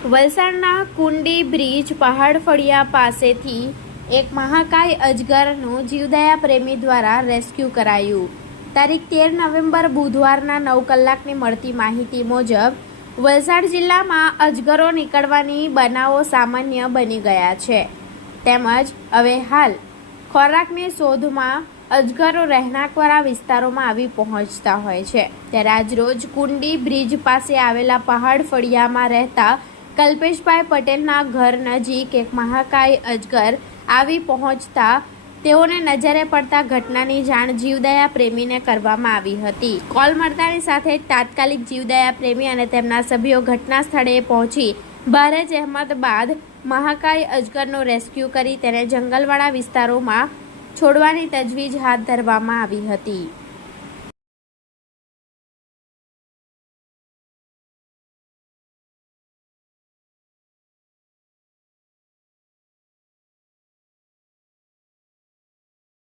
વલસાડના કુંડી બ્રિજ પહાડ ફળિયા પાસેથી એક મહાકાય અજગરનું જીવદયા પ્રેમી દ્વારા રેસ્ક્યુ કરાયું। તારીખ 13 નવેમ્બર બુધવારના 9 કલાકની મળતી માહિતી મુજબ વલસાડ જિલ્લામાં અજગરો નીકળવાની બનાવો સામાન્ય બની ગયા છે, તેમજ હવે હાલ ખોરાકની શોધમાં અજગરો રહેણાંકવાળા વિસ્તારોમાં આવી પહોંચતા હોય છે। ત્યારે આજરોજ કુંડી બ્રિજ પાસે આવેલા પહાડ ફળિયામાં રહેતા કલ્પેશભાઈ પટેલના ઘર નજીક એક મહાકાય અજગર આવી પહોંચતા તેઓને નજરે પડતા ઘટનાની જાણ જીવદયા પ્રેમીને કરવામાં આવી હતી। કોલ મળતાની સાથે જ તાત્કાલિક જીવદયા પ્રેમી અને તેમના સભ્યો ઘટના સ્થળે પહોંચી ભારે જહેમત બાદ મહાકાય અજગરનો રેસ્ક્યુ કરી તેને જંગલવાળા વિસ્તારોમાં છોડવાની તજવીજ હાથ ધરવામાં આવી હતી।